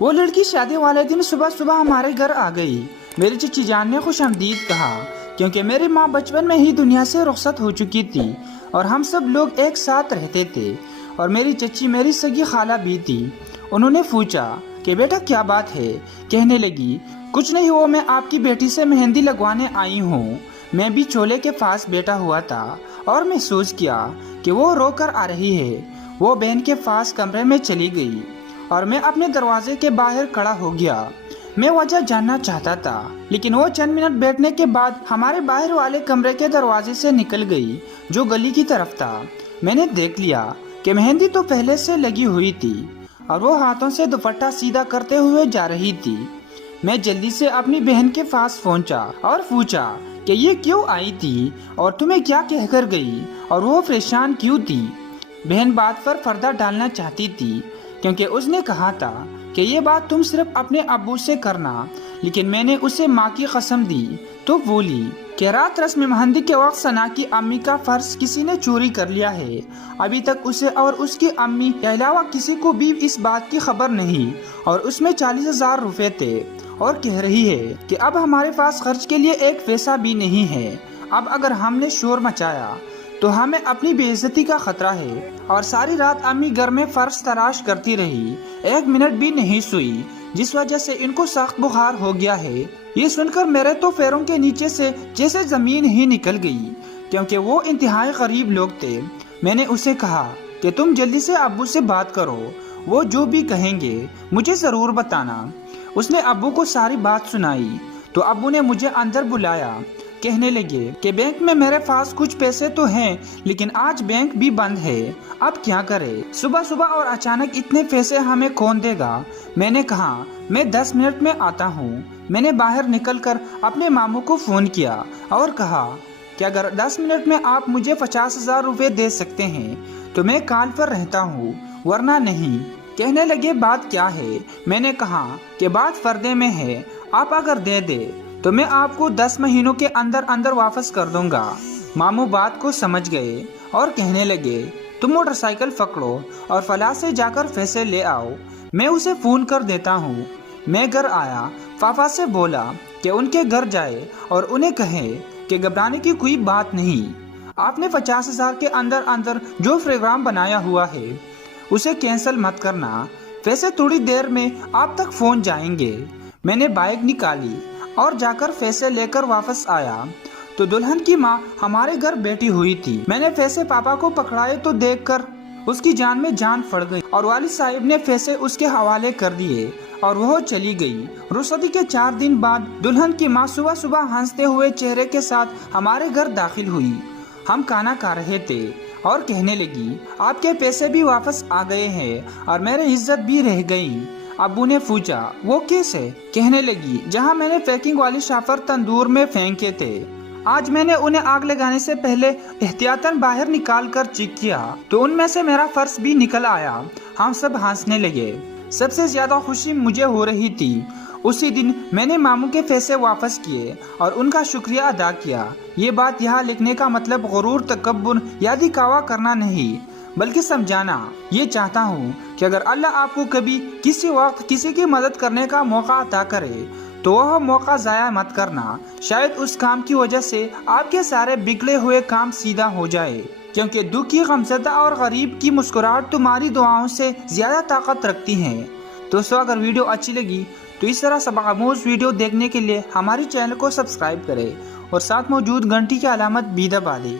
وہ لڑکی شادی والے دن صبح صبح ہمارے گھر آ گئی۔ میری چچی جان نے خوش آمدید کہا کیونکہ میری ماں بچپن میں ہی دنیا سے رخصت ہو چکی تھی اور ہم سب لوگ ایک ساتھ رہتے تھے، اور میری چچی میری سگی خالہ بھی تھی۔ انہوں نے پوچھا کہ بیٹا کیا بات ہے؟ کہنے لگی کچھ نہیں، وہ میں آپ کی بیٹی سے مہندی لگوانے آئی ہوں۔ میں بھی چولہے کے پاس بیٹھا ہوا تھا اور محسوس کیا کہ وہ رو کر آ رہی ہے۔ وہ بہن کے پاس کمرے میں چلی گئی اور میں اپنے دروازے کے باہر کھڑا ہو گیا۔ میں وجہ جاننا چاہتا تھا، لیکن وہ چند منٹ بیٹھنے کے بعد ہمارے باہر والے کمرے کے دروازے سے نکل گئی جو گلی کی طرف تھا۔ میں نے دیکھ لیا کہ مہندی تو پہلے سے لگی ہوئی تھی اور وہ ہاتھوں سے دوپٹہ سیدھا کرتے ہوئے جا رہی تھی۔ میں جلدی سے اپنی بہن کے پاس پہنچا اور پوچھا کہ یہ کیوں آئی تھی اور تمہیں کیا کہہ کر گئی اور وہ پریشان کیوں تھی؟ بہن بات پر پردہ ڈالنا چاہتی تھی کیونکہ اس نے کہا تھا کہ یہ بات تم صرف اپنے ابو سے کرنا، لیکن میں نے اسے ماں کی قسم دی تو بولی کہ رات رسم مہندی کے وقت ثنا کی امی کا فرض کسی نے چوری کر لیا ہے۔ ابھی تک اسے اور اس کی امی کے علاوہ کسی کو بھی اس بات کی خبر نہیں، اور اس میں 40,000 روپے تھے، اور کہہ رہی ہے کہ اب ہمارے پاس خرچ کے لیے ایک پیسہ بھی نہیں ہے۔ اب اگر ہم نے شور مچایا تو ہمیں اپنی بے عزتی کا خطرہ ہے۔ اور ساری رات امی گھر میں فرش تراش کرتی رہی، 1 منٹ بھی نہیں سوئی، جس وجہ سے ان کو سخت بخار ہو گیا ہے۔ یہ سن کر میرے تو پیروں کے نیچے سے جیسے زمین ہی نکل گئی، کیونکہ وہ انتہائی غریب لوگ تھے۔ میں نے اسے کہا کہ تم جلدی سے ابو سے بات کرو، وہ جو بھی کہیں گے مجھے ضرور بتانا۔ اس نے ابو کو ساری بات سنائی تو ابو نے مجھے اندر بلایا۔ کہنے لگے کہ بینک میں میرے پاس کچھ پیسے تو ہیں، لیکن آج بینک بھی بند ہے، اب کیا کرے؟ صبح صبح اور اچانک اتنے پیسے ہمیں کون دے گا؟ میں نے کہا میں 10 منٹ میں آتا ہوں۔ میں نے باہر نکل کر اپنے ماموں کو فون کیا اور کہا کہ اگر 10 منٹ میں آپ مجھے 50,000 روپے دے سکتے ہیں تو میں کال پر رہتا ہوں، ورنہ نہیں۔ کہنے لگے بات کیا ہے؟ میں نے کہا کہ بات پردے میں ہے، آپ اگر دے دے تو میں آپ کو 10 مہینوں کے اندر اندر واپس کر دوں گا۔ ماموں بات کو سمجھ گئے اور کہنے لگے تم موٹر سائیکل پکڑو اور فلاں سے جا کر پیسے لے آؤ، میں اسے فون کر دیتا ہوں۔ میں گھر آیا، پاپا سے بولا کہ ان کے گھر جائے اور انہیں کہے کہ گھبرانے کی کوئی بات نہیں، آپ نے 50,000 کے اندر اندر جو پروگرام بنایا ہوا ہے اسے کینسل مت کرنا، پیسے تھوڑی دیر میں آپ تک فون جائیں گے۔ میں نے بائک نکالی اور جا کر پیسے لے کر واپس آیا تو دلہن کی ماں ہمارے گھر بیٹھی ہوئی تھی۔ میں نے پیسے پاپا کو پکڑائے تو دیکھ کر اس کی جان میں جان پڑ گئی، اور والد صاحب نے پیسے اس کے حوالے کر دیے اور وہ چلی گئی۔ رخصتی کے 4 دن بعد دلہن کی ماں صبح صبح ہنستے ہوئے چہرے کے ساتھ ہمارے گھر داخل ہوئی۔ ہم کھانا کھا رہے تھے اور کہنے لگی آپ کے پیسے بھی واپس آ گئے ہیں اور میری عزت بھی رہ گئی۔ ابو نے پوچھا وہ کیسے؟ کہنے لگی جہاں میں نے پیکنگ والی شافر تندور میں پھینکے تھے، آج میں نے انہیں آگ لگانے سے پہلے احتیاطاً باہر نکال کر چیک کیا تو ان میں سے میرا فرض بھی نکل آیا۔ ہم سب ہنسنے لگے۔ سب سے زیادہ خوشی مجھے ہو رہی تھی۔ اسی دن میں نے ماموں کے پیسے واپس کیے اور ان کا شکریہ ادا کیا۔ یہ بات یہاں لکھنے کا مطلب غرور، تکبر یا دکھاوا کرنا نہیں، بلکہ سمجھانا یہ چاہتا ہوں کہ اگر اللہ آپ کو کبھی کسی وقت کسی کی مدد کرنے کا موقع عطا کرے تو وہ موقع ضائع مت کرنا، شاید اس کام کی وجہ سے آپ کے سارے بگڑے ہوئے کام سیدھا ہو جائے، کیونکہ دکھی، غمزدہ اور غریب کی مسکراہٹ تمہاری دعاؤں سے زیادہ طاقت رکھتی ہیں۔ دوستو اگر ویڈیو اچھی لگی تو اس طرح سبق آموز ویڈیو دیکھنے کے لیے ہماری چینل کو سبسکرائب کریں اور ساتھ موجود گھنٹی کی علامت بھی دبا دیں۔